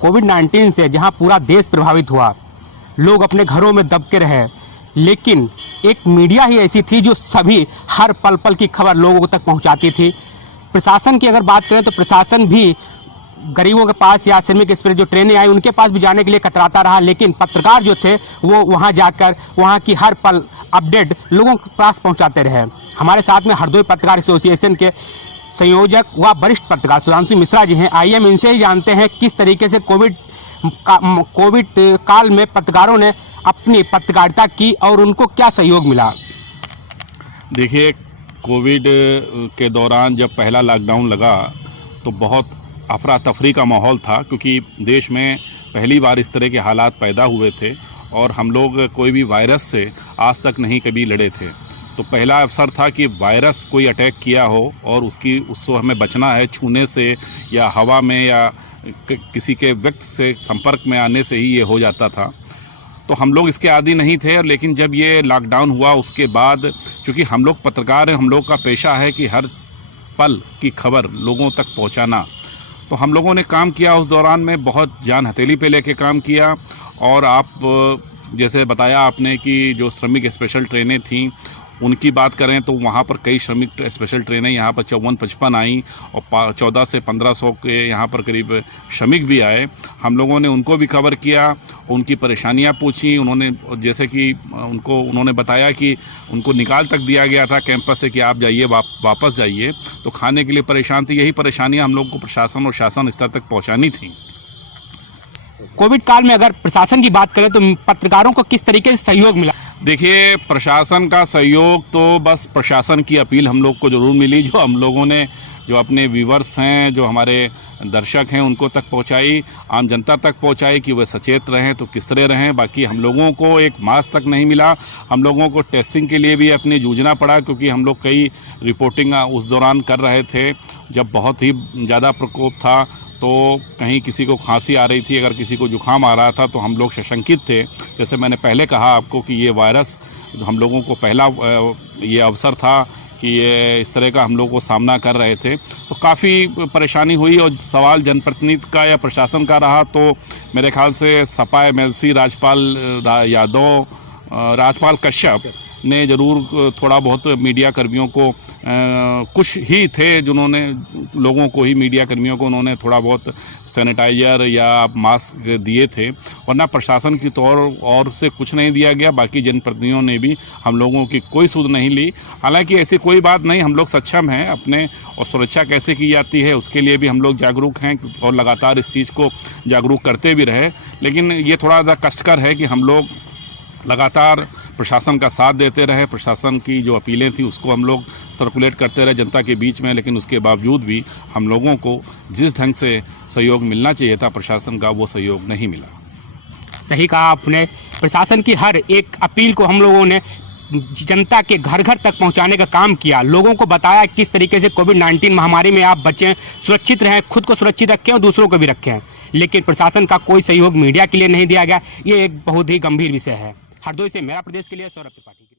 कोविड-19 से जहां पूरा देश प्रभावित हुआ, लोग अपने घरों में दब के रहे, लेकिन एक मीडिया ही ऐसी थी जो सभी हर पल पल की खबर लोगों तक पहुंचाती थी। प्रशासन की अगर बात करें तो प्रशासन भी गरीबों के पास या श्रमिक एक्सप्रेस जो ट्रेनें आई उनके पास भी जाने के लिए कतराता रहा, लेकिन पत्रकार जो थे वो वहां जाकर वहां की हर पल अपडेट लोगों के पास पहुंचाते रहे। हमारे साथ में हरदोई पत्रकार एसोसिएशन के संयोजक व वरिष्ठ पत्रकार सुधांशु मिश्रा जी हैं। आइए हम इनसे ही जानते हैं किस तरीके से कोविड काल में पत्रकारों ने अपनी पत्रकारिता की और उनको क्या सहयोग मिला। देखिए, कोविड के दौरान जब पहला लॉकडाउन लगा तो बहुत अफरा तफरी का माहौल था, क्योंकि देश में पहली बार इस तरह के हालात पैदा हुए थे और हम लोग कोई भी वायरस से आज तक नहीं कभी लड़े थे। तो पहला अवसर था कि वायरस कोई अटैक किया हो और उससे हमें बचना है, छूने से या हवा में या किसी के व्यक्ति से संपर्क में आने से ही ये हो जाता था। तो हम लोग इसके आदी नहीं थे, लेकिन जब ये लॉकडाउन हुआ उसके बाद, चूँकि हम लोग पत्रकार हैं, हम लोग का पेशा है कि हर पल की खबर लोगों तक पहुंचाना, तो हम लोगों ने काम किया। उस दौरान में बहुत जान हथेली पे लेके काम किया। और आप जैसे बताया आपने कि जो श्रमिक स्पेशल ट्रेनें थीं उनकी बात करें तो वहाँ पर कई श्रमिक स्पेशल ट्रेनें यहाँ पर 54-55 आई और 1400 से 1500 के यहाँ पर करीब श्रमिक भी आए। हम लोगों ने उनको भी कवर किया, उनकी परेशानियाँ पूछी। उन्होंने जैसे कि उन्होंने बताया कि उनको निकाल तक दिया गया था कैंपस से कि आप जाइए, वापस जाइए, तो खाने के लिए परेशान थी। यही परेशानियाँ हम लोग को प्रशासन और शासन स्तर तक पहुँचानी थी। कोविड काल में अगर प्रशासन की बात करें तो पत्रकारों को किस तरीके से सहयोग मिला। देखिए, प्रशासन का सहयोग तो बस प्रशासन की अपील हम लोग को ज़रूर मिली, जो हम लोगों ने जो अपने व्यूवर्स हैं, जो हमारे दर्शक हैं, उनको तक पहुंचाई, आम जनता तक पहुंचाई कि वह सचेत रहें तो किस तरह रहें। बाकी हम लोगों को एक मास्क तक नहीं मिला। हम लोगों को टेस्टिंग के लिए भी अपने जूझना पड़ा, क्योंकि हम लोग कई रिपोर्टिंग उस दौरान कर रहे थे जब बहुत ही ज़्यादा प्रकोप था। तो कहीं किसी को खांसी आ रही थी, अगर किसी को जुकाम आ रहा था तो हम लोग सशंकित थे। जैसे मैंने पहले कहा आपको कि ये वायरस हम लोगों को पहला ये अवसर था कि ये इस तरह का हम लोग को सामना कर रहे थे, तो काफ़ी परेशानी हुई। और सवाल जनप्रतिनिधि का या प्रशासन का रहा तो मेरे ख्याल से सपा एमएलसी राजपाल कश्यप ने ज़रूर थोड़ा बहुत मीडिया कर्मियों को कुछ ही थे जिन्होंने लोगों को ही मीडिया कर्मियों को उन्होंने थोड़ा बहुत सैनिटाइज़र या मास्क दिए थे, वरना प्रशासन की तौर और से कुछ नहीं दिया गया। बाकी जनप्रतिनिधियों ने भी हम लोगों की कोई सुध नहीं ली। हालांकि ऐसी कोई बात नहीं, हम लोग सक्षम हैं अपने, और सुरक्षा कैसे की जाती है उसके लिए भी हम लोग जागरूक हैं और लगातार इस चीज़ को जागरूक करते भी रहे। लेकिन ये थोड़ा सा कष्टकर है कि हम लोग लगातार प्रशासन का साथ देते रहे, प्रशासन की जो अपीलें थी उसको हम लोग सर्कुलेट करते रहे जनता के बीच में, लेकिन उसके बावजूद भी हम लोगों को जिस ढंग से सहयोग मिलना चाहिए था प्रशासन का, वो सहयोग नहीं मिला। सही कहा आपने। प्रशासन की हर एक अपील को हम लोगों ने जनता के घर घर तक पहुंचाने का काम किया, लोगों को बताया किस तरीके से कोविड-19 महामारी में आप बचें, सुरक्षित रहें, खुद को सुरक्षित रखें और दूसरों को भी रखें। लेकिन प्रशासन का कोई सहयोग मीडिया के लिए नहीं दिया गया। ये एक बहुत ही गंभीर विषय है। हरदोई से मेरा प्रदेश के लिए सौरभ त्रिपाठी।